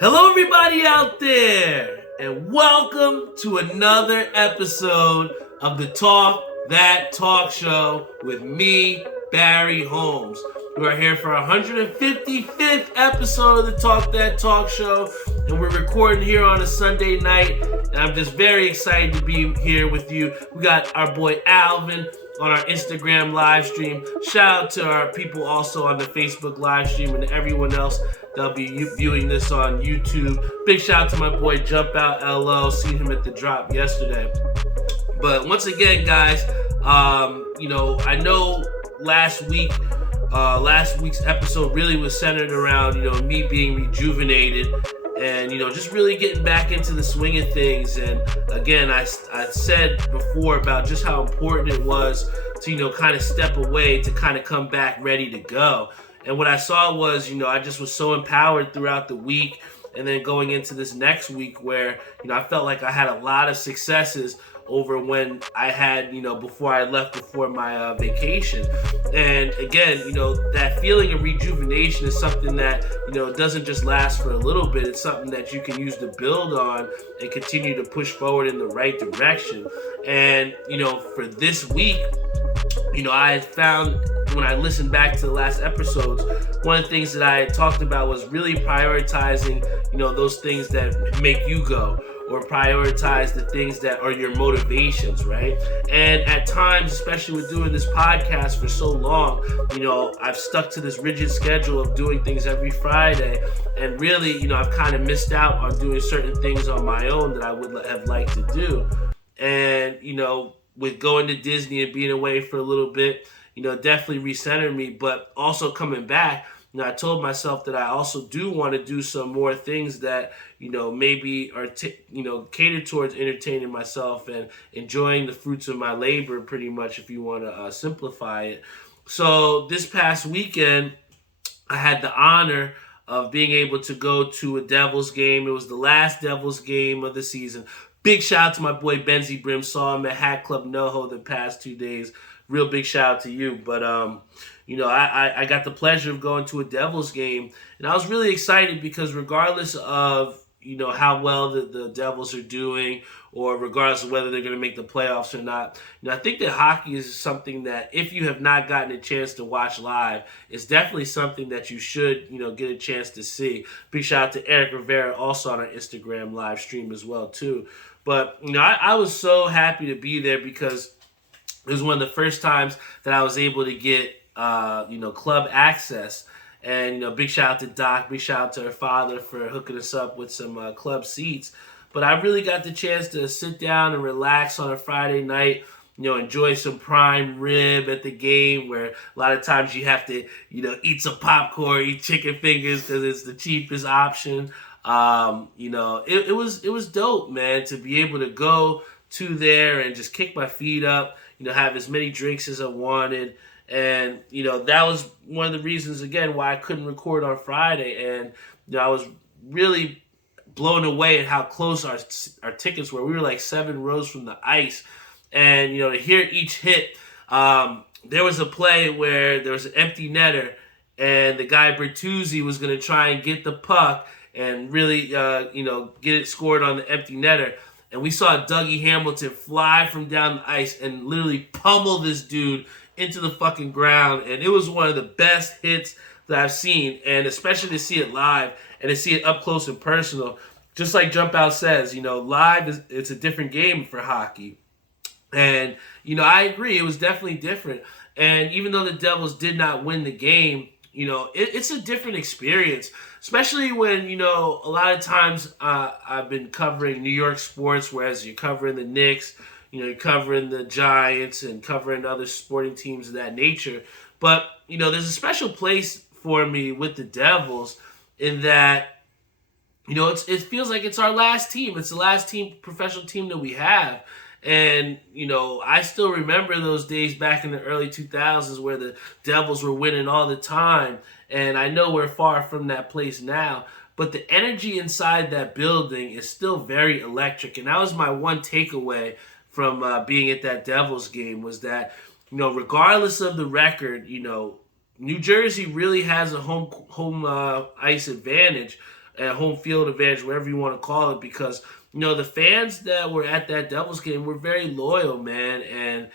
Hello, everybody out there, and welcome to another episode of the Talk That Talk Show with me, Barry Holmes. We are here for our 155th episode of the Talk That Talk Show, and we're recording here on a Sunday night, and I'm just very excited to be here with you. We got our boy Alvin on our Instagram live stream. Shout out to our people also on the Facebook live stream and everyone else that'll be viewing this on YouTube. Big shout out to my boy Jump Out LO. Seen him at the drop yesterday. But once again, guys, I know last week's episode really was centered around, me being rejuvenated and, just really getting back into the swing of things. And again, I said before about just how important it was to, kind of step away to kind of come back ready to go. And what I saw was, I just was so empowered throughout the week and then going into this next week where, I felt like I had a lot of successes over when I had, before I left before my vacation. And again, that feeling of rejuvenation is something that, doesn't just last for a little bit. It's something that you can use to build on and continue to push forward in the right direction. And, for this week, I had found when I listened back to the last episodes, one of the things that I talked about was really prioritizing, those things that make you go, or prioritize the things that are your motivations, right? And at times, especially with doing this podcast for so long, I've stuck to this rigid schedule of doing things every Friday. And really, I've kind of missed out on doing certain things on my own that I would have liked to do. And, with going to Disney and being away for a little bit, definitely recentered me. But also coming back, I told myself that I also do want to do some more things that, maybe are, catered towards entertaining myself and enjoying the fruits of my labor, pretty much, if you want to simplify it. So this past weekend, I had the honor of being able to go to a Devils game. It was the last Devils game of the season. Big shout out to my boy Benzie Brim. Saw him at Hat Club NoHo the past 2 days. Real big shout out to you. But, I got the pleasure of going to a Devils game. And I was really excited because regardless of, how well the Devils are doing, or regardless of whether they're going to make the playoffs or not, I think that hockey is something that if you have not gotten a chance to watch live, it's definitely something that you should, get a chance to see. Big shout out to Eric Rivera also on our Instagram live stream as well, too. But, I was so happy to be there because it was one of the first times that I was able to get, club access. And, big shout out to Doc, big shout out to her father for hooking us up with some club seats. But I really got the chance to sit down and relax on a Friday night, enjoy some prime rib at the game where a lot of times you have to, eat some popcorn, eat chicken fingers because it's the cheapest option. It was dope, man, to be able to go to there and just kick my feet up, have as many drinks as I wanted. And, that was one of the reasons, again, why I couldn't record on Friday. And, I was really blown away at how close our tickets were. We were like 7 rows from the ice. And, to hear each hit, there was a play where there was an empty netter and the guy Bertuzzi was going to try and get the puck and really, get it scored on the empty netter. And we saw Dougie Hamilton fly from down the ice and literally pummel this dude into the fucking ground. And it was one of the best hits that I've seen. And especially to see it live and to see it up close and personal. Just like Jump Out says, live, it's a different game for hockey. And, I agree. It was definitely different. And even though the Devils did not win the game, it's a different experience, especially when, a lot of times I've been covering New York sports, whereas you're covering the Knicks, you're covering the Giants and covering other sporting teams of that nature. But, there's a special place for me with the Devils in that, it feels like it's our last team. It's the last professional team that we have. And, I still remember those days back in the early 2000s where the Devils were winning all the time. And I know we're far from that place now. But the energy inside that building is still very electric. And that was my one takeaway from being at that Devils game was that, regardless of the record, New Jersey really has a home ice advantage. home field advantage, whatever you want to call it, because the fans that were at that Devils game were very loyal, man. And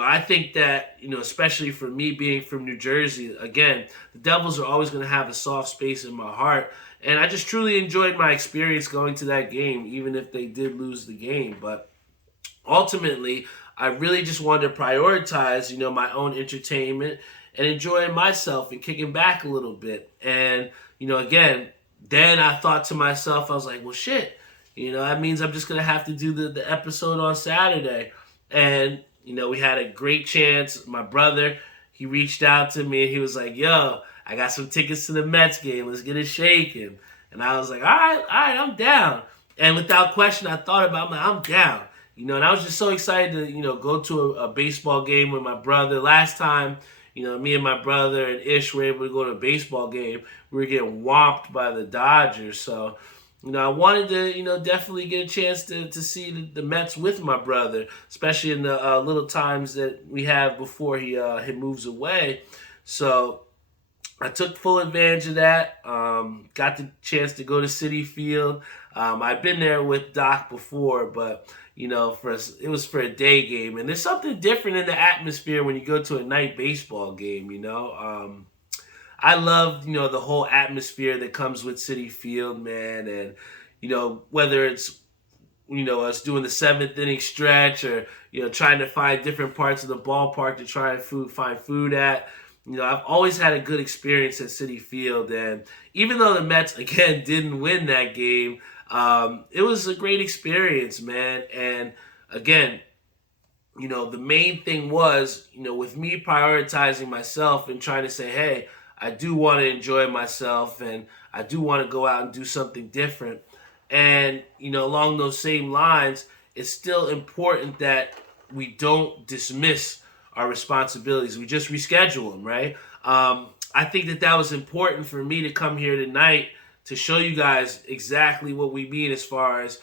I think that, especially for me being from New Jersey, again, the Devils are always going to have a soft space in my heart. And I just truly enjoyed my experience going to that game, even if they did lose the game. But ultimately, I really just wanted to prioritize, my own entertainment and enjoying myself and kicking back a little bit. And, again, then I thought to myself, I was like, well, shit, that means I'm just going to have to do the episode on Saturday. And, we had a great chance. My brother, he reached out to me and he was like, yo, I got some tickets to the Mets game. Let's get it shaking. And I was like, all right, I'm down. And without question, I thought about it. I'm down. And I was just so excited to, go to a baseball game with my brother. Last time, me and my brother and Ish were able to go to a baseball game. We were getting whomped by the Dodgers. So, I wanted to, definitely get a chance to see the Mets with my brother, especially in the little times that we have before he moves away. So I took full advantage of that. Got the chance to go to Citi Field. I've been there with Doc before, but it was for a day game, and there's something different in the atmosphere when you go to a night baseball game. I love the whole atmosphere that comes with Citi Field, man, and whether it's us doing the seventh inning stretch or trying to find different parts of the ballpark to try and find food at. I've always had a good experience at Citi Field, and even though the Mets again didn't win that game, it was a great experience, man. And again, the main thing was, with me prioritizing myself and trying to say, hey, I do want to enjoy myself and I do want to go out and do something different. And, along those same lines, it's still important that we don't dismiss our responsibilities. We just reschedule them, right? I think that was important for me to come here tonight to show you guys exactly what we mean as far as,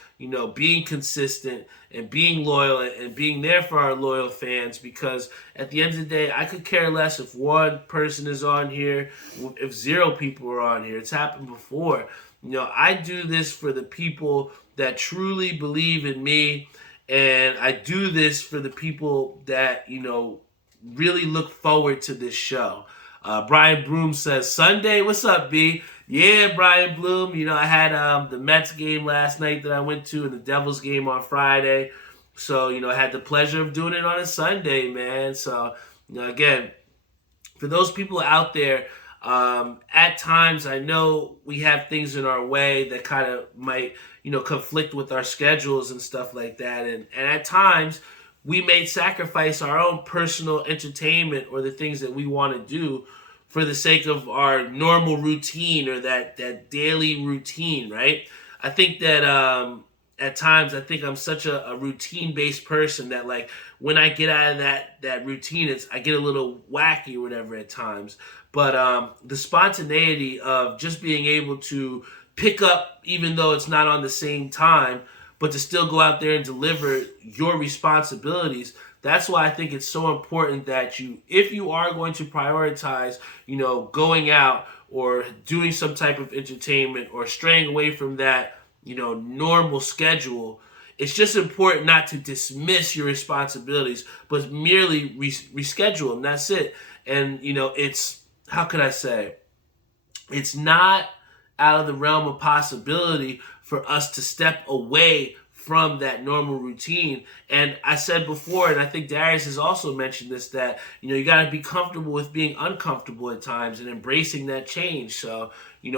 being consistent and being loyal and being there for our loyal fans, because at the end of the day, I could care less if one person is on here, if 0 people are on here. It's happened before. I do this for the people that truly believe in me, and I do this for the people that, really look forward to this show. Brian Broom says, Sunday, what's up, B? Yeah, Brian Bloom. I had the Mets game last night that I went to and the Devils game on Friday. So, I had the pleasure of doing it on a Sunday, man. So, again, for those people out there, at times I know we have things in our way that kind of might, conflict with our schedules and stuff like that. And at times we may sacrifice our own personal entertainment or the things that we want to do for the sake of our normal routine or that daily routine, right? I think that at times I think I'm such a routine-based person that, like, when I get out of that routine, I get a little wacky or whatever at times. But the spontaneity of just being able to pick up, even though it's not on the same time, but to still go out there and deliver your responsibilities. That's why I think it's so important that if you are going to prioritize, going out or doing some type of entertainment or straying away from that, normal schedule, it's just important not to dismiss your responsibilities, but merely reschedule them. That's it. And, it's, how could I say, it's not out of the realm of possibility for us to step away from that normal routine. And I said before, and I think Darius has also mentioned this, that, you got to be comfortable with being uncomfortable at times and embracing that change. So,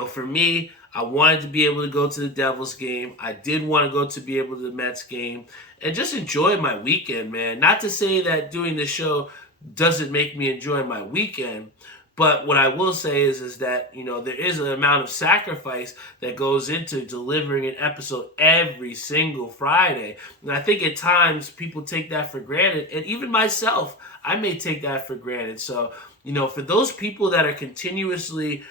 for me, I wanted to be able to go to the Devils game. I did want to go to be able to the Mets game and just enjoy my weekend, man. Not to say that doing this show doesn't make me enjoy my weekend, but what I will say is that, there is an amount of sacrifice that goes into delivering an episode every single Friday. And I think at times people take that for granted. And even myself, I may take that for granted. So, for those people that are continuously,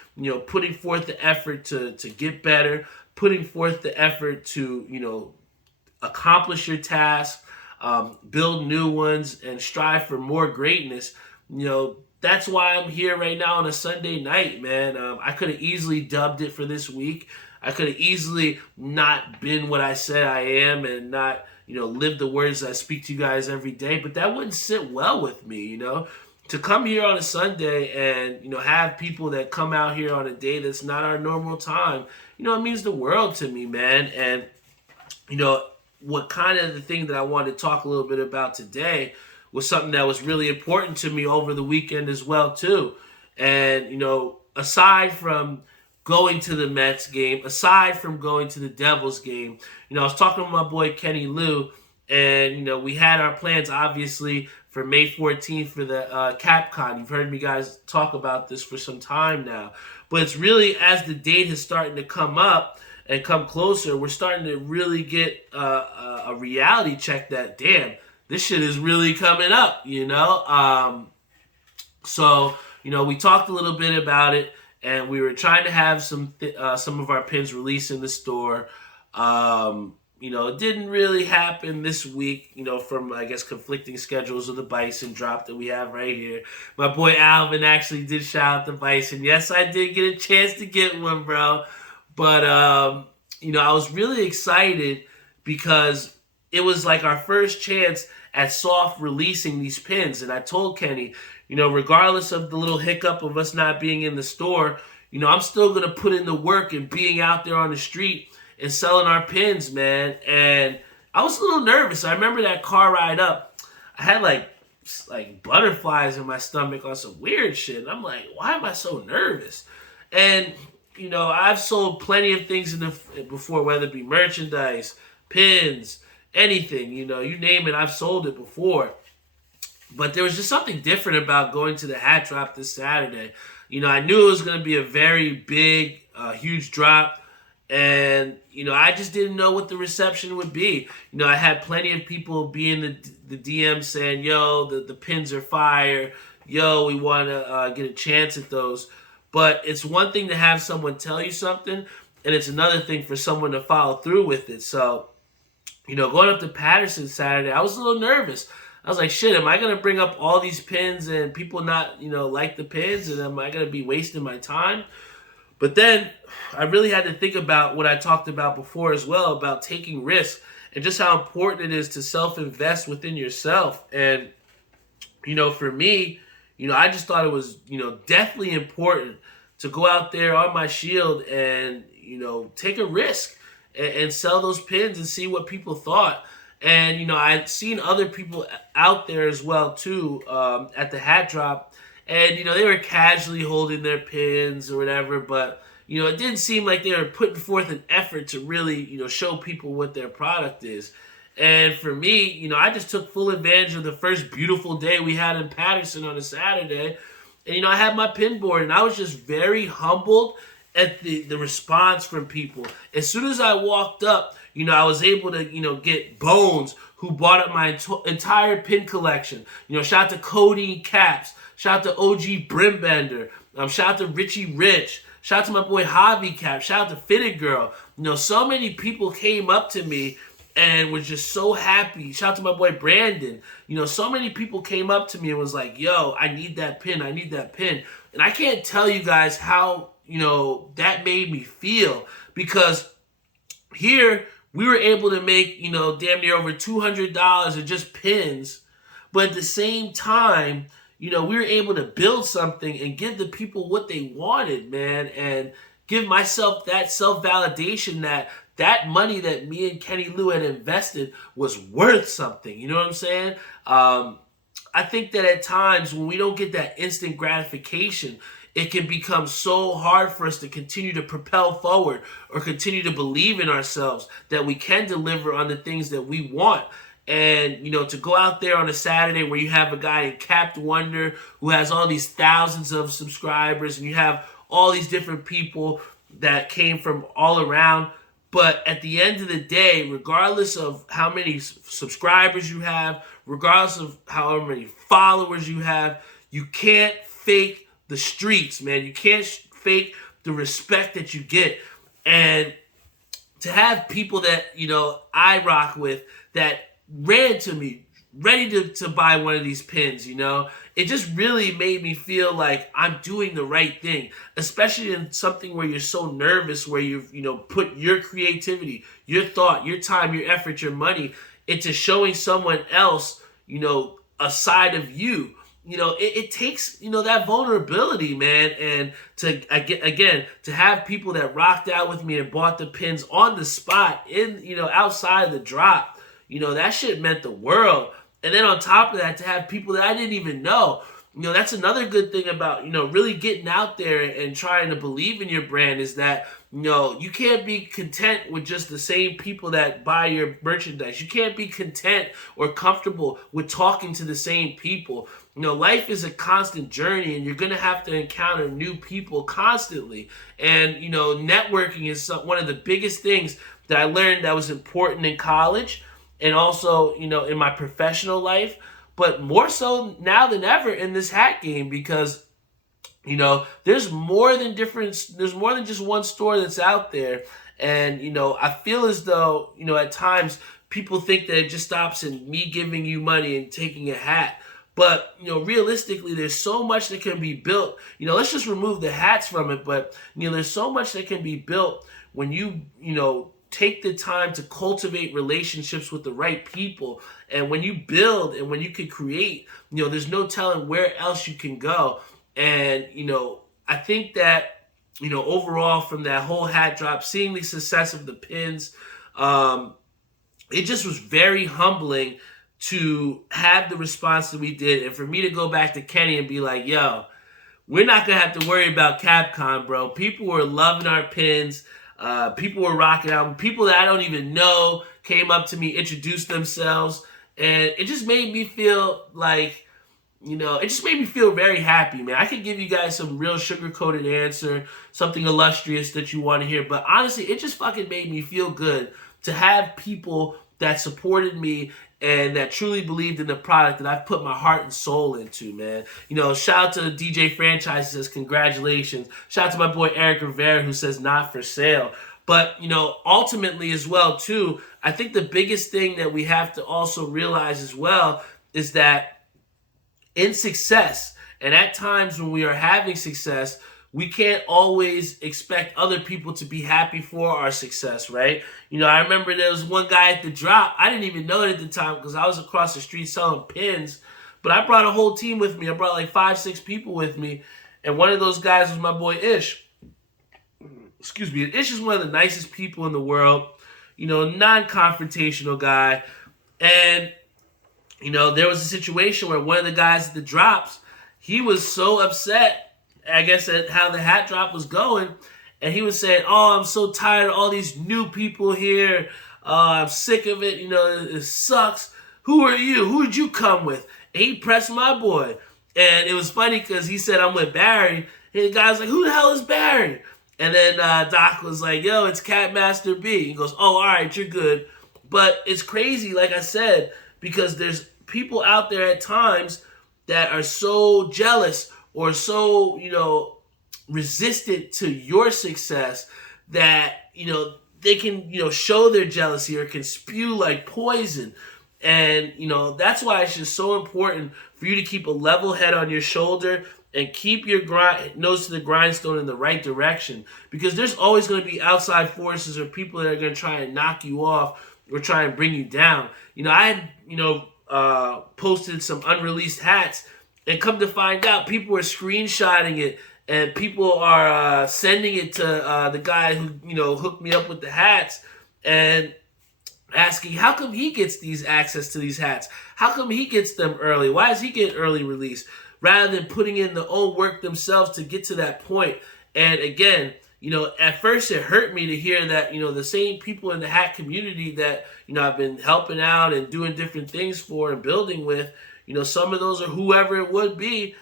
putting forth the effort to get better, putting forth the effort to, accomplish your task, build new ones, and strive for more greatness, that's why I'm here right now on a Sunday night, man. I could have easily dubbed it for this week. I could have easily not been what I said I am and not, live the words I speak to you guys every day. But that wouldn't sit well with me, To come here on a Sunday and, have people that come out here on a day that's not our normal time, it means the world to me, man. And, what kind of the thing that I wanted to talk a little bit about today was something that was really important to me over the weekend as well, too. And, aside from going to the Mets game, aside from going to the Devils game, I was talking to my boy Kenny Lou, and, we had our plans, obviously, for May 14th for the CapCon. You've heard me guys talk about this for some time now. But it's really, as the date is starting to come up and come closer, we're starting to really get a reality check that, damn, this shit is really coming up, So, we talked a little bit about it, and we were trying to have some of our pins released in the store. It didn't really happen this week, from, I guess, conflicting schedules of the Bison drop that we have right here. My boy Alvin actually did shout out the Bison. Yes, I did get a chance to get one, bro. But, I was really excited because it was like our first chance at soft releasing these pins. And I told Kenny, regardless of the little hiccup of us not being in the store, I'm still going to put in the work and being out there on the street and selling our pins, man. And I was a little nervous. I remember that car ride up. I had like butterflies in my stomach on some weird shit. And I'm like, why am I so nervous? And, I've sold plenty of things before, whether it be merchandise, pins, anything, you name it, I've sold it before. But there was just something different about going to the hat drop this Saturday. I knew it was going to be a very big, huge drop. And, I just didn't know what the reception would be. I had plenty of people be in the DM saying, yo, the pins are fire. Yo, we want to get a chance at those. But it's one thing to have someone tell you something, and it's another thing for someone to follow through with it. So, going up to Patterson Saturday, I was a little nervous. I was like, shit, am I going to bring up all these pins and people not, like the pins, and am I going to be wasting my time? But then I really had to think about what I talked about before as well, about taking risks and just how important it is to self-invest within yourself. And, for me, I just thought it was, definitely important to go out there on my shield and, take a risk and sell those pins and see what people thought. And, I'd seen other people out there as well, too, at the hat drop. And, they were casually holding their pins or whatever. But, it didn't seem like they were putting forth an effort to really, show people what their product is. And for me, I just took full advantage of the first beautiful day we had in Patterson on a Saturday. And, I had my pin board, and I was just very humbled at the response from people. As soon as I walked up, I was able to, get Bones, who bought up my entire pin collection. Shout out to Cody Caps. Shout out to OG Brimbender. Shout out to Richie Rich. Shout out to my boy Javi Cap. Shout out to Fitted Girl. So many people came up to me and was just so happy. Shout out to my boy Brandon. So many people came up to me and was like, yo, I need that pin. I need that pin. And I can't tell you guys how, that made me feel. Because here, we were able to make, damn near over $200 of just pins. But at the same time, we were able to build something and give the people what they wanted, man. And give myself that self-validation that money that me and Kenny Lou had invested was worth something. You know what I'm saying? I think that at times when we don't get that instant gratification, it can become so hard for us to continue to propel forward or continue to believe in ourselves that we can deliver on the things that we want. And, to go out there on a Saturday where you have a guy in Capped Wonder who has all these thousands of subscribers, and you have all these different people that came from all around. But at the end of the day, regardless of how many subscribers you have, regardless of how many followers you have, you can't fake the streets, man. You can't fake the respect that you get. And to have people that, I rock with that ran to me, ready to buy one of these pins, It just really made me feel like I'm doing the right thing, especially in something where you're so nervous, where you've, put your creativity, your thought, your time, your effort, your money into showing someone else, a side of you. It takes, that vulnerability, man. And to have people that rocked out with me and bought the pins on the spot outside of the drop, that shit meant the world. And then on top of that, to have people that I didn't even know, that's another good thing about, really getting out there and trying to believe in your brand is that, you can't be content with just the same people that buy your merchandise. You can't be content or comfortable with talking to the same people. Life is a constant journey, and you're going to have to encounter new people constantly. And, networking is one of the biggest things that I learned that was important in college and also, in my professional life, but more so now than ever in this hat game because, there's more than just one store that's out there. And, I feel as though, at times people think that it just stops in me giving you money and taking a hat. But, realistically, there's so much that can be built. Let's just remove the hats from it. But, there's so much that can be built when you take the time to cultivate relationships with the right people. And when you build and when you can create, there's no telling where else you can go. And, I think that, overall from that whole hat drop, seeing the success of the pins, it just was very humbling to have the response that we did. And for me to go back to Kenny and be like, yo, we're not going to have to worry about Capcom, bro. People were loving our pins. People were rocking out. People that I don't even know came up to me, introduced themselves, and it just made me feel like, it just made me feel very happy, man. I could give you guys some real sugar-coated answer, something illustrious that you want to hear, but honestly, it just fucking made me feel good to have people that supported me and that truly believed in the product that I've put my heart and soul into, man. Shout out to the DJ Franchise who says congratulations. Shout out to my boy Eric Rivera who says not for sale. But, ultimately as well, too, I think the biggest thing that we have to also realize as well is that in success, and at times when we are having success, we can't always expect other people to be happy for our success, right? I remember there was one guy at the drop. I didn't even know it at the time because I was across the street selling pins. But I brought a whole team with me. I brought like 5-6 people with me. And one of those guys was my boy Ish. Excuse me. Ish is one of the nicest people in the world. Non-confrontational guy. And, there was a situation where one of the guys at the drops, he was so upset, I guess, at how the hat drop was going. And he was saying, oh, I'm so tired of all these new people here. I'm sick of it. It sucks. Who are you? Who did you come with? And he pressed my boy. And it was funny because he said, I'm with Barry. And the guy was like, who the hell is Barry? And then Doc was like, yo, it's Catmaster B. He goes, oh, all right, you're good. But it's crazy, like I said, because there's people out there at times that are so jealous or so, resistant to your success that, they can, show their jealousy or can spew like poison. And, that's why it's just so important for you to keep a level head on your shoulder and keep your nose to the grindstone in the right direction. Because there's always going to be outside forces or people that are going to try and knock you off or try and bring you down. I had, posted some unreleased hats, and come to find out, people are screenshotting it, and people are sending it to the guy who, hooked me up with the hats, and asking, how come he gets access to these hats? How come he gets them early? Why does he get early release? Rather than putting in the own work themselves to get to that point. And again, at first it hurt me to hear that, the same people in the hat community that, I've been helping out and doing different things for and building with, some of those or whoever it would be,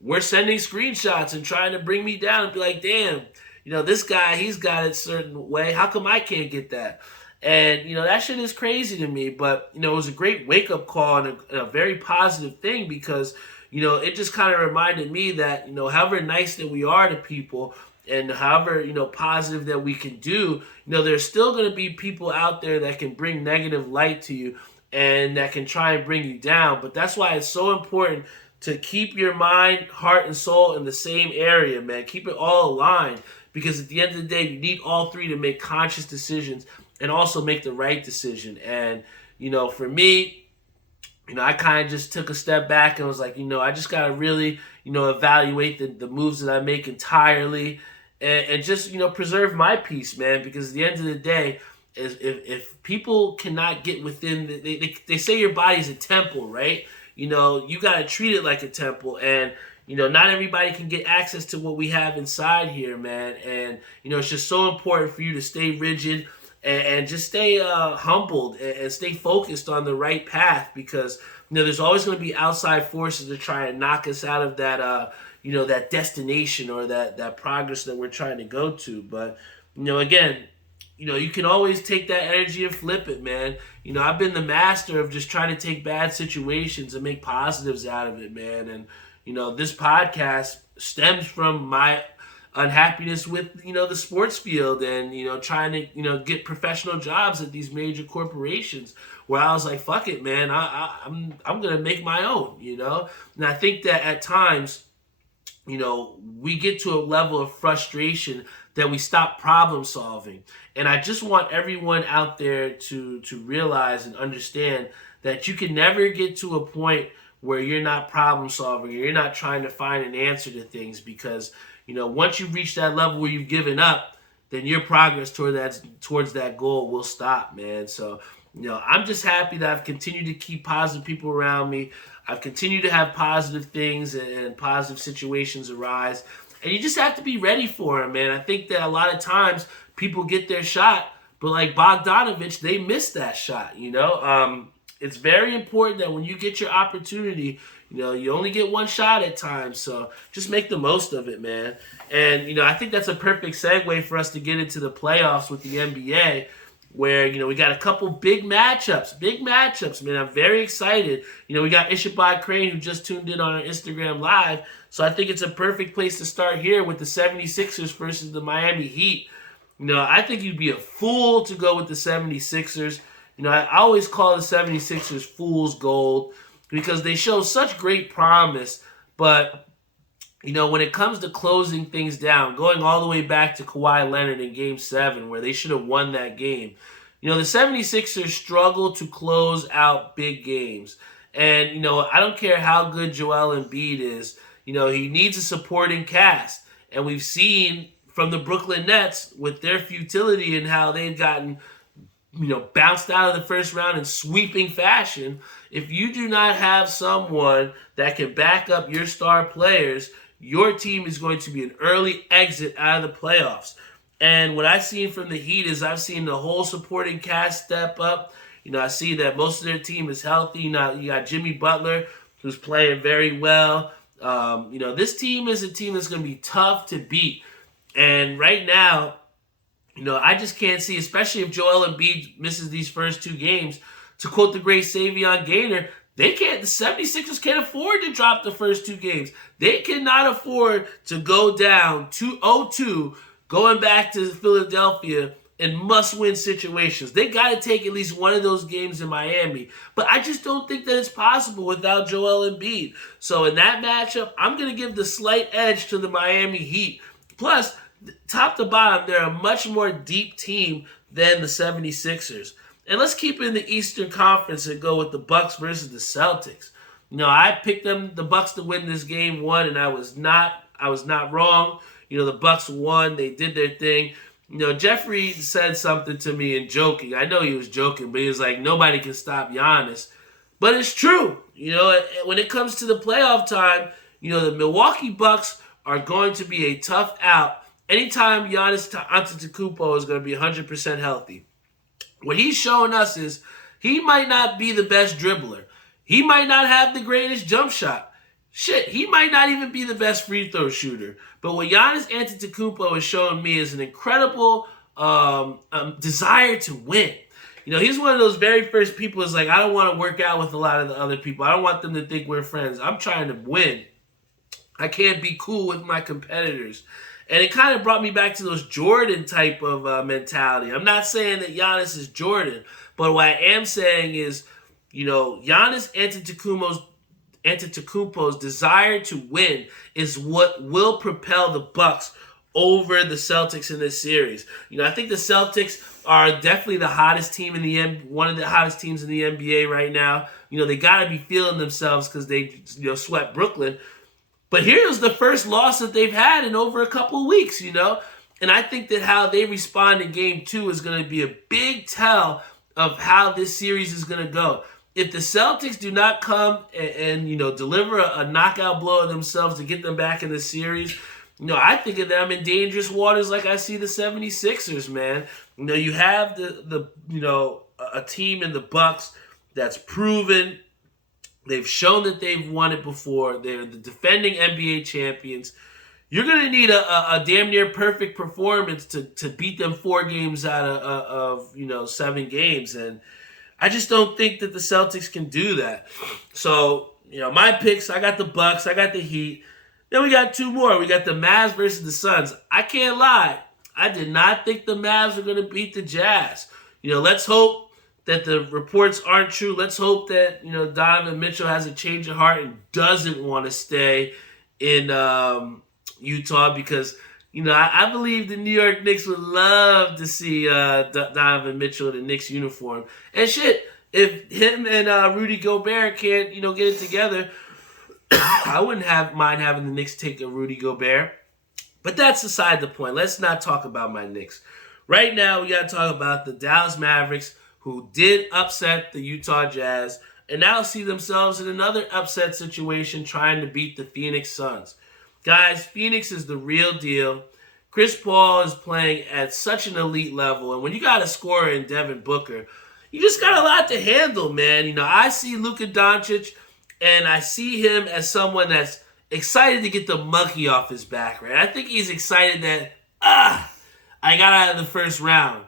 we're sending screenshots and trying to bring me down and be like, damn, this guy, he's got it a certain way. How come I can't get that? And, that shit is crazy to me. But, it was a great wake-up call and a very positive thing because, it just kind of reminded me that, however nice that we are to people and however, positive that we can do, there's still going to be people out there that can bring negative light to you. and that can try and bring you down. But that's why it's so important to keep your mind, heart, and soul in the same area, man. Keep it all aligned, because at the end of the day, you need all three to make conscious decisions and also make the right decision. And, for me, I kind of just took a step back and was like, I just got to really, evaluate the moves that I make entirely, and just, preserve my peace, man. Because at the end of the day, if people cannot get within, they say your body's a temple, right? You got to treat it like a temple. And, not everybody can get access to what we have inside here, man. And, it's just so important for you to stay rigid and just stay humbled and stay focused on the right path, because there's always going to be outside forces to try and knock us out of that that destination or that progress that we're trying to go to. But again, you can always take that energy and flip it, man. I've been the master of just trying to take bad situations and make positives out of it, man. And this podcast stems from my unhappiness with the sports field, and trying to get professional jobs at these major corporations, where I was like, fuck it, man, I'm gonna make my own. And I think that at times we get to a level of frustration that we stop problem solving. And I just want everyone out there to realize and understand that you can never get to a point where you're not problem solving, or you're not trying to find an answer to things, because once you reach that level where you've given up, then your progress towards that goal will stop, man. So, I'm just happy that I've continued to keep positive people around me. I've continued to have positive things and positive situations arise. And you just have to be ready for them, man. I think that a lot of times people get their shot, but like Bogdanovich, they miss that shot, It's very important that when you get your opportunity, you only get one shot at times, so just make the most of it, man. And, I think that's a perfect segue for us to get into the playoffs with the NBA, where, we got a couple big matchups, man. I'm very excited. We got Ishabod Crane, who just tuned in on our Instagram Live, so I think it's a perfect place to start here with the 76ers versus the Miami Heat. I think you'd be a fool to go with the 76ers. I always call the 76ers fool's gold, because they show such great promise, but, when it comes to closing things down, going all the way back to Kawhi Leonard in Game 7, where they should have won that game, the 76ers struggle to close out big games. And, I don't care how good Joel Embiid is, he needs a supporting cast. And we've seen from the Brooklyn Nets with their futility and how they've gotten bounced out of the first round in sweeping fashion. If you do not have someone that can back up your star players, your team is going to be an early exit out of the playoffs. And what I've seen from the Heat is I've seen the whole supporting cast step up. I see that most of their team is healthy. You got Jimmy Butler, who's playing very well. This team is a team that's going to be tough to beat. And right now, I just can't see, especially if Joel Embiid misses these first two games, to quote the great Savion Gaynor, the 76ers can't afford to drop the first two games. They cannot afford to go down 2-0-2 going back to Philadelphia in must-win situations. They got to take at least one of those games in Miami. But I just don't think that it's possible without Joel Embiid. So in that matchup, I'm going to give the slight edge to the Miami Heat. Plus, top to bottom, they're a much more deep team than the 76ers. And let's keep it in the Eastern Conference and go with the Bucks versus the Celtics. I picked the Bucks to win this game one, and I was not wrong. The Bucks won. They did their thing. Jeffrey said something to me in joking. I know he was joking, but he was like, nobody can stop Giannis. But it's true. When it comes to the playoff time, the Milwaukee Bucks are going to be a tough out anytime Giannis Antetokounmpo is going to be 100% healthy. What he's showing us is he might not be the best dribbler. He might not have the greatest jump shot. Shit, he might not even be the best free throw shooter. But what Giannis Antetokounmpo is showing me is an incredible desire to win. He's one of those very first people who's like, I don't want to work out with a lot of the other people. I don't want them to think we're friends. I'm trying to win. I can't be cool with my competitors. And it kind of brought me back to those Jordan type of mentality. I'm not saying that Giannis is Jordan, but what I am saying is, Giannis Antetokounmpo's desire to win is what will propel the Bucks over the Celtics in this series. I think the Celtics are definitely the hottest team in the one of the hottest teams in the NBA right now. They got to be feeling themselves because they swept Brooklyn. But here's the first loss that they've had in over a couple of weeks, And I think that how they respond in Game 2 is going to be a big tell of how this series is going to go. If the Celtics do not come and deliver a knockout blow of themselves to get them back in the series, I think of them in dangerous waters like I see the 76ers, man. You have a team in the Bucks that's proven. They've shown that they've won it before. They're the defending NBA champions. You're going to need a damn near perfect performance to beat them 4 games out of 7 games. And I just don't think that the Celtics can do that. So, my picks, I got the Bucks, I got the Heat. Then we got 2 more. We got the Mavs versus the Suns. I can't lie. I did not think the Mavs were going to beat the Jazz. Let's hope that the reports aren't true. Let's hope that, Donovan Mitchell has a change of heart and doesn't want to stay in Utah because, I believe the New York Knicks would love to see Donovan Mitchell in the Knicks uniform. And shit, if him and Rudy Gobert can't, get it together, I wouldn't mind having the Knicks take a Rudy Gobert. But that's aside the point. Let's not talk about my Knicks. Right now, we got to talk about the Dallas Mavericks, who did upset the Utah Jazz, and now see themselves in another upset situation trying to beat the Phoenix Suns. Guys, Phoenix is the real deal. Chris Paul is playing at such an elite level, and when you got a scorer in Devin Booker, you just got a lot to handle, man. I see Luka Doncic, and I see him as someone that's excited to get the monkey off his back, right? I think he's excited that, I got out of the first round.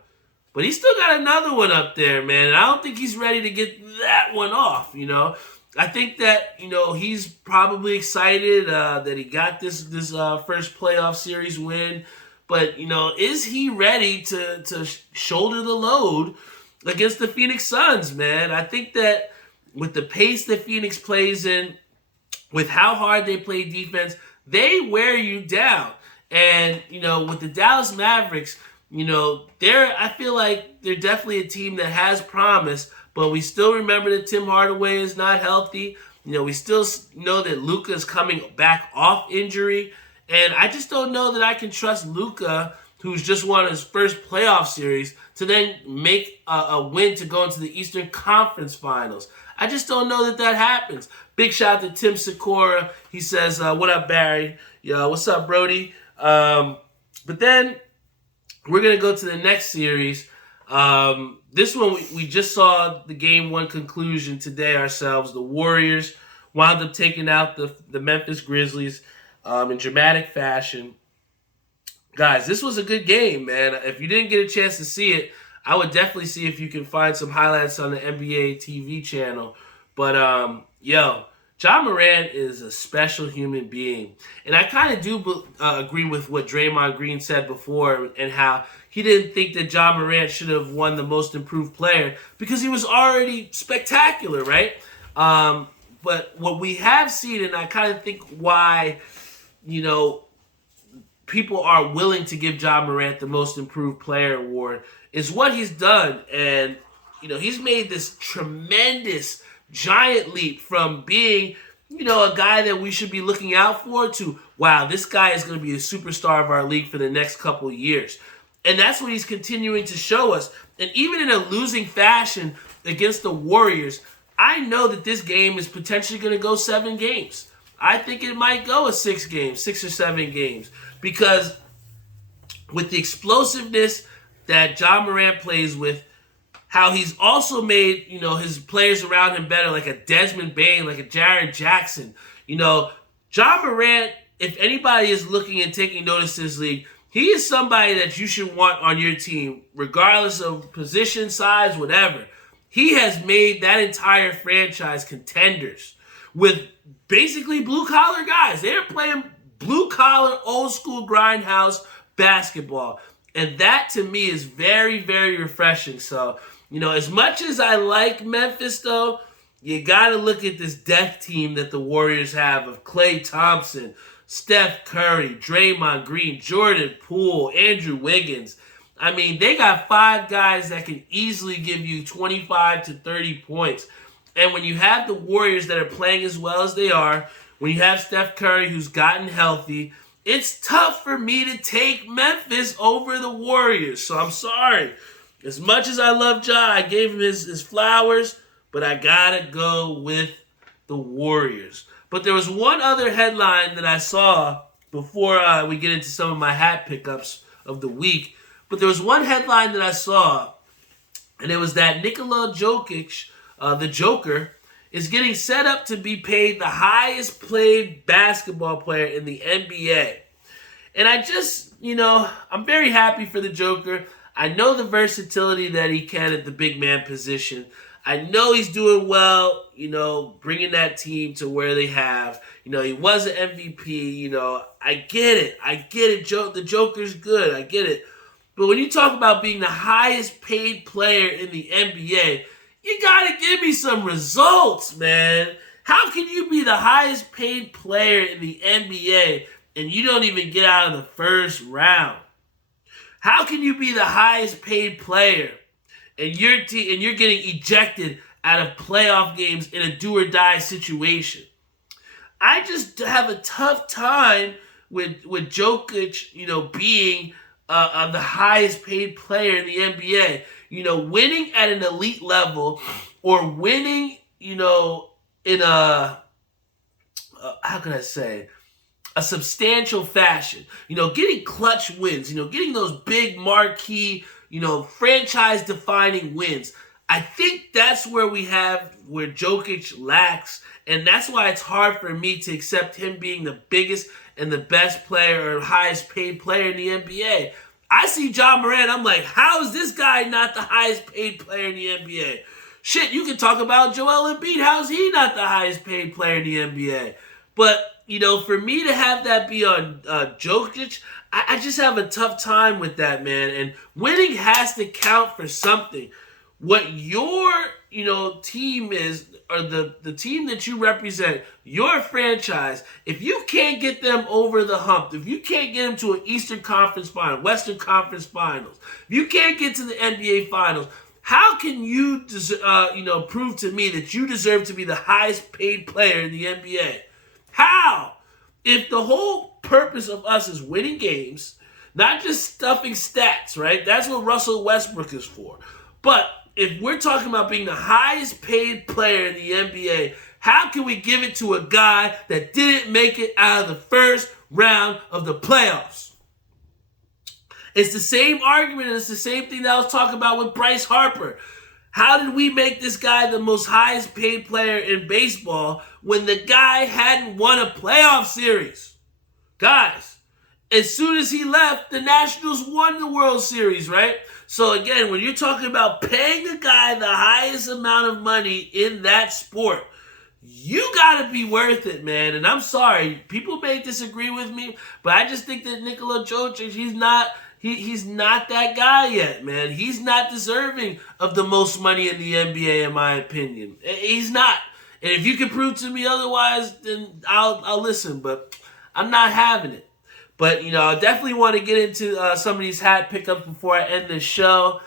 But he's still got another one up there, man. And I don't think he's ready to get that one off, I think that, he's probably excited that he got this first playoff series win. But, is he ready to shoulder the load against the Phoenix Suns, man? I think that with the pace that Phoenix plays in, with how hard they play defense, they wear you down. And, with the Dallas Mavericks, I feel like they're definitely a team that has promise, but we still remember that Tim Hardaway is not healthy. We still know that Luka is coming back off injury, and I just don't know that I can trust Luka, who's just won his first playoff series, to then make a win to go into the Eastern Conference Finals. I just don't know that happens. Big shout out to Tim Sikora. He says, what up, Barry? Yo, what's up, Brody? But then we're going to go to the next series. This one, we just saw the Game 1 conclusion today ourselves. The Warriors wound up taking out the Memphis Grizzlies in dramatic fashion. Guys, this was a good game, man. If you didn't get a chance to see it, I would definitely see if you can find some highlights on the NBA TV channel. But, Ja Morant is a special human being. And I kind of do agree with what Draymond Green said before and how he didn't think that Ja Morant should have won the most improved player because he was already spectacular, right? But what we have seen, and I kind of think why, people are willing to give Ja Morant the most improved player award is what he's done. And, he's made this tremendous giant leap from being, a guy that we should be looking out for to, wow, this guy is going to be a superstar of our league for the next couple of years. And that's what he's continuing to show us. And even in a losing fashion against the Warriors, I know that this game is potentially going to go 7 games. I think it might go 6 or 7 games. Because with the explosiveness that Ja Morant plays with, how he's also made, his players around him better, like a Desmond Bane, like a Jaren Jackson. Ja Morant, if anybody is looking and taking notice of this league, he is somebody that you should want on your team, regardless of position, size, whatever. He has made that entire franchise contenders with basically blue-collar guys. They're playing blue-collar, old-school grindhouse basketball. And that, to me, is very, very refreshing. So, as much as I like Memphis, though, you got to look at this death team that the Warriors have of Klay Thompson, Steph Curry, Draymond Green, Jordan Poole, Andrew Wiggins. I mean, they got 5 guys that can easily give you 25 to 30 points. And when you have the Warriors that are playing as well as they are, when you have Steph Curry who's gotten healthy, it's tough for me to take Memphis over the Warriors. So I'm sorry. As much as I love Ja, I gave him his flowers, but I got to go with the Warriors. But there was one other headline that I saw before we get into some of my hat pickups of the week. But there was one headline that I saw, and it was that Nikola Jokic, the Joker, is getting set up to be paid the highest paid basketball player in the NBA. And I just, I'm very happy for the Joker. I know the versatility that he can at the big man position. I know he's doing well, bringing that team to where they have. He was an MVP. I get it. The Joker's good. I get it. But when you talk about being the highest paid player in the NBA, you got to give me some results, man. How can you be the highest paid player in the NBA and you don't even get out of the first round? How can you be the highest paid player and you're getting ejected out of playoff games in a do or die situation? I just have a tough time with Jokic, being the highest paid player in the NBA. Winning at an elite level or winning, in a, how can I say, a substantial fashion. Getting clutch wins, getting those big marquee, franchise-defining wins. I think that's where where Jokic lacks, and that's why it's hard for me to accept him being the biggest and the best player or highest paid player in the NBA. I see Ja Morant, I'm like, how is this guy not the highest paid player in the NBA? Shit, you can talk about Joel Embiid. How is he not the highest paid player in the NBA? But, for me to have that be on Jokic, I just have a tough time with that, man. And winning has to count for something. What your, team is, or the team that you represent, your franchise, if you can't get them over the hump, if you can't get them to an Eastern Conference Final, Western Conference Finals, if you can't get to the NBA Finals, how can you, prove to me that you deserve to be the highest paid player in the NBA? How? If the whole purpose of us is winning games, not just stuffing stats, right? That's what Russell Westbrook is for. But if we're talking about being the highest paid player in the NBA, how can we give it to a guy that didn't make it out of the first round of the playoffs? It's the same argument, and it's the same thing that I was talking about with Bryce Harper. How did we make this guy the most highest paid player in baseball when the guy hadn't won a playoff series? Guys, as soon as he left, the Nationals won the World Series, right? So again, when you're talking about paying a guy the highest amount of money in that sport, you gotta be worth it, man. And I'm sorry, people may disagree with me, but I just think that Nikola Jokic, he's not that guy yet, man. He's not deserving of the most money in the NBA, in my opinion. He's not. And if you can prove to me otherwise, then I'll listen. But I'm not having it. But, I definitely want to get into some of these hat pickups before I end the show.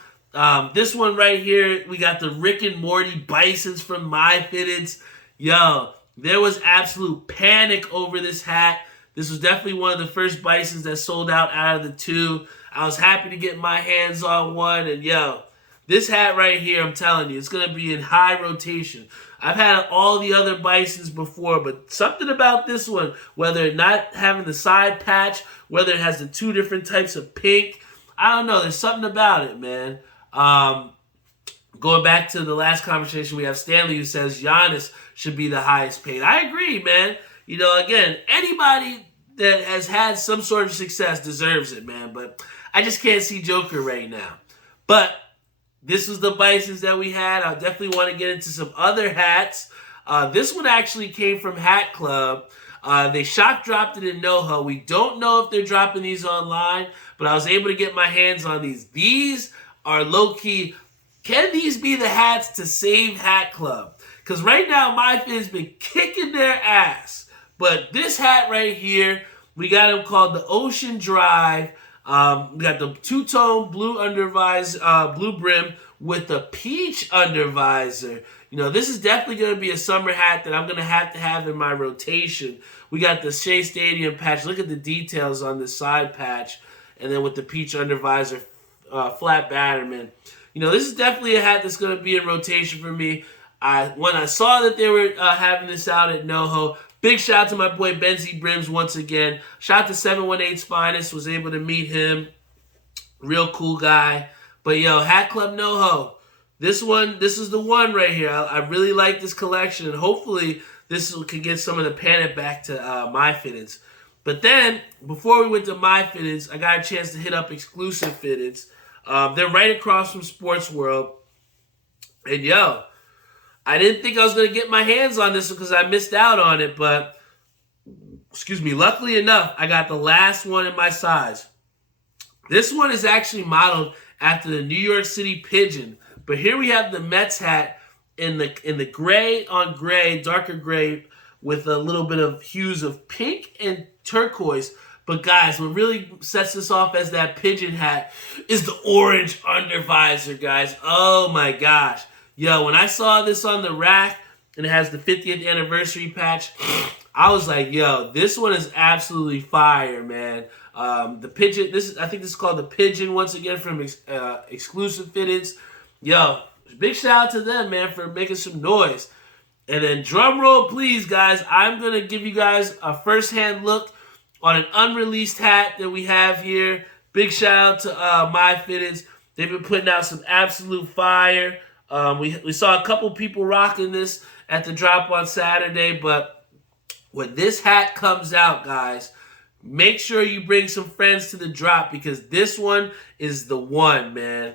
This one right here, we got the Rick and Morty Bisons from My Fitteds. Yo, there was absolute panic over this hat. This was definitely one of the first Bisons that sold out of the 2. I was happy to get my hands on one. And, yo, this hat right here, I'm telling you, it's going to be in high rotation. I've had all the other Bisons before, but something about this one, whether it not having the side patch, whether it has the 2 different types of pink, I don't know. There's something about it, man. Going back to the last conversation, we have Stanley who says Giannis should be the highest paid. I agree, man. Again, anybody that has had some sort of success deserves it, man. But I just can't see Joker right now. But this was the Bisons that we had. I definitely want to get into some other hats. This one actually came from Hat Club. They shock dropped it in NoHo. We don't know if they're dropping these online, but I was able to get my hands on these. These are low-key. Can these be the hats to save Hat Club? Because right now, MyFit's been kicking their ass. But this hat right here, we got them called the Ocean Drive. We got the two-tone blue undervisor, blue brim with the peach undervisor. This is definitely going to be a summer hat that I'm going to have in my rotation. We got the Shea Stadium patch. Look at the details on the side patch. And then with the peach undervisor, flat batterman. This is definitely a hat that's going to be in rotation for me. When I saw that they were having this out at NoHo, big shout out to my boy Benzie Brims once again. Shout out to 718's Finest. Was able to meet him. Real cool guy. But Hat Club NoHo. This is the one right here. I really like this collection, and hopefully this can get some of the panic back to My Fitteds. But then, before we went to My Fitteds, I got a chance to hit up Exclusive Fitteds. They're right across from Sports World. And I didn't think I was going to get my hands on this because I missed out on it, but luckily enough, I got the last one in my size. This one is actually modeled after the New York City Pigeon. But here we have the Mets hat in the gray on gray, darker gray, with a little bit of hues of pink and turquoise. But guys, what really sets this off as that pigeon hat is the orange undervisor, guys. Oh my gosh. When I saw this on the rack and it has the 50th anniversary patch, I was like, this one is absolutely fire, man. The pigeon, I think this is called the Pigeon once again from Exclusive Fitteds. Big shout out to them, man, for making some noise. And then drum roll, please, guys. I'm going to give you guys a first-hand look on an unreleased hat that we have here. Big shout out to My Fitteds. They've been putting out some absolute fire. We saw a couple people rocking this at the drop on Saturday, but when this hat comes out, guys, make sure you bring some friends to the drop because this one is the one, man.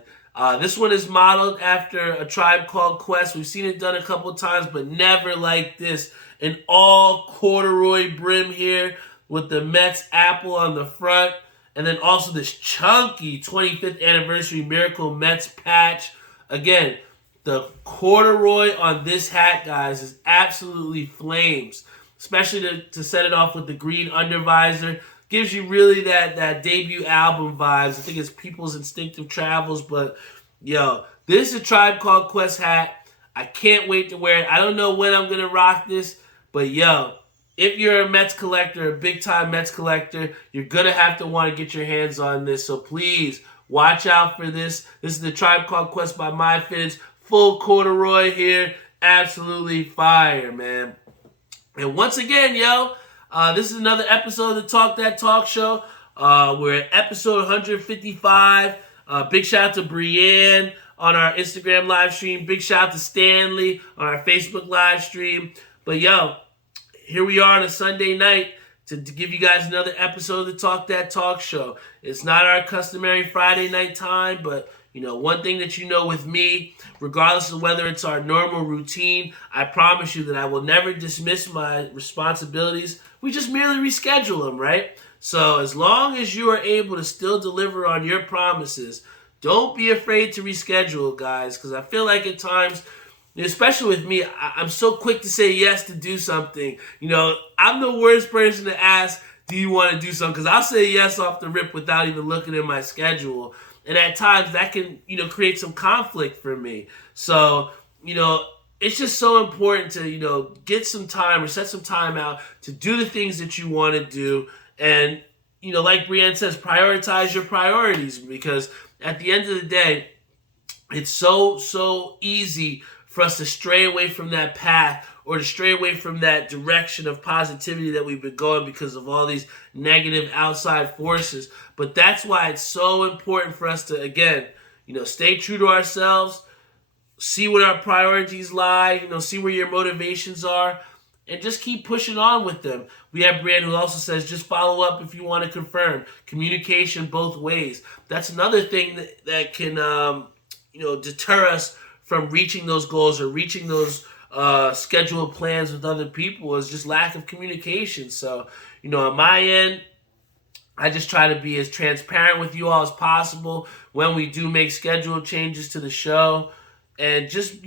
This one is modeled after A Tribe Called Quest. We've seen it done a couple times, but never like this. An all corduroy brim here with the Mets apple on the front. And then also this chunky 25th anniversary Miracle Mets patch. Again, the corduroy on this hat, guys, is absolutely flames. Especially to set it off with the green undervisor. Gives you really that debut album vibes. I think it's People's Instinctive Travels. But, this is a Tribe Called Quest hat. I can't wait to wear it. I don't know when I'm going to rock this. But, if you're a Mets collector, a big-time Mets collector, you're going to have to want to get your hands on this. So, please, watch out for this. This is the Tribe Called Quest by My Fitteds. Full corduroy here. Absolutely fire, man. And once again, this is another episode of the Talk That Talk Show. We're at episode 155. Big shout out to Brienne on our Instagram live stream. Big shout out to Stanley on our Facebook live stream. But here we are on a Sunday night to give you guys another episode of the Talk That Talk Show. It's not our customary Friday night time, but one thing that with me, regardless of whether it's our normal routine, I promise you that I will never dismiss my responsibilities. We just merely reschedule them, right? So as long as you are able to still deliver on your promises, don't be afraid to reschedule, guys, because I feel like at times, especially with me, I'm so quick to say yes to do something. I'm the worst person to ask, do you want to do something? Because I'll say yes off the rip without even looking at my schedule. And at times that can, create some conflict for me. So, it's just so important to, get some time or set some time out to do the things that you want to do. And, like Brienne says, prioritize your priorities because at the end of the day, it's so easy for us to stray away from that path or to stray away from that direction of positivity that we've been going because of all these negative outside forces. But that's why it's so important for us to, again, stay true to ourselves, see what our priorities lie, see where your motivations are, and just keep pushing on with them. We have Brian who also says, just follow up if you want to confirm. Communication both ways. That's another thing that can, deter us from reaching those goals or reaching those scheduled plans with other people is just lack of communication. So, on my end, I just try to be as transparent with you all as possible when we do make schedule changes to the show. And just,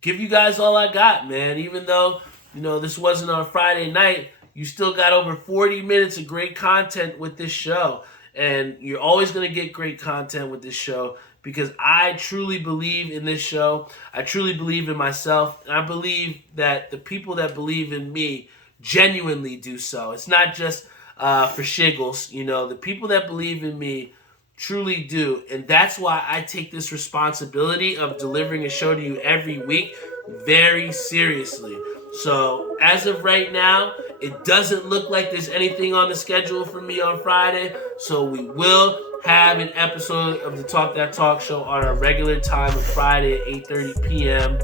give you guys all I got, man. Even though, this wasn't on Friday night, you still got over 40 minutes of great content with this show. And you're always going to get great content with this show because I truly believe in this show. I truly believe in myself. And I believe that the people that believe in me genuinely do so. It's not just for shiggles. The people that believe in me truly do. And that's why I take this responsibility of delivering a show to you every week very seriously. So as of right now, it doesn't look like there's anything on the schedule for me on Friday. So we will have an episode of the Talk That Talk Show on our regular time of Friday at 8:30 p.m.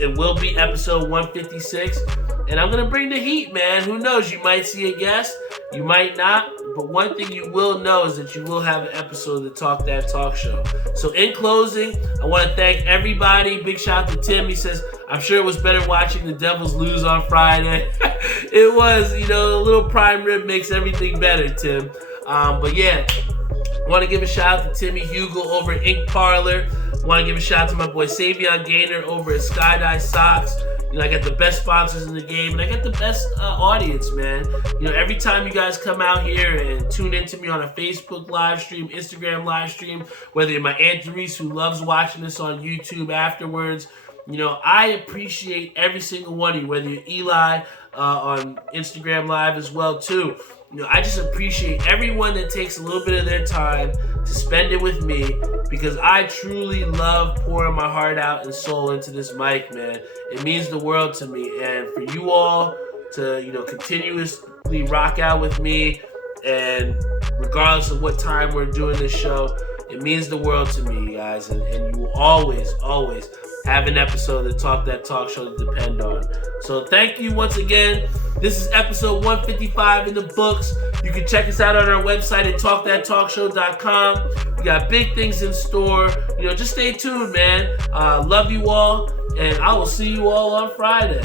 It will be episode 156. And I'm going to bring the heat, man. Who knows? You might see a guest. You might not. But one thing you will know is that you will have an episode of the Talk That Talk Show. So in closing, I want to thank everybody. Big shout out to Tim. He says, I'm sure it was better watching the Devils lose on Friday. It was, a little prime rib makes everything better, Tim. But yeah, I want to give a shout out to Timmy Hugel over at Ink Parlor. I want to give a shout out to my boy Savion Gaynor over at Skydive Socks. I got the best sponsors in the game, and I got the best audience, man. Every time you guys come out here and tune into me on a Facebook live stream, Instagram live stream, whether you're my Aunt Therese who loves watching this on YouTube afterwards, I appreciate every single one of you, whether you're Eli on Instagram live as well, too. I just appreciate everyone that takes a little bit of their time to spend it with me because I truly love pouring my heart out and soul into this mic, man. It means the world to me. And for you all to, continuously rock out with me and regardless of what time we're doing this show, it means the world to me, you guys. And you will always, always have an episode of the Talk That Talk Show to depend on. So thank you once again. This is episode 155 in the books. You can check us out on our website at talkthattalkshow.com. We got big things in store. Just stay tuned, man. Love you all, and I will see you all on Friday.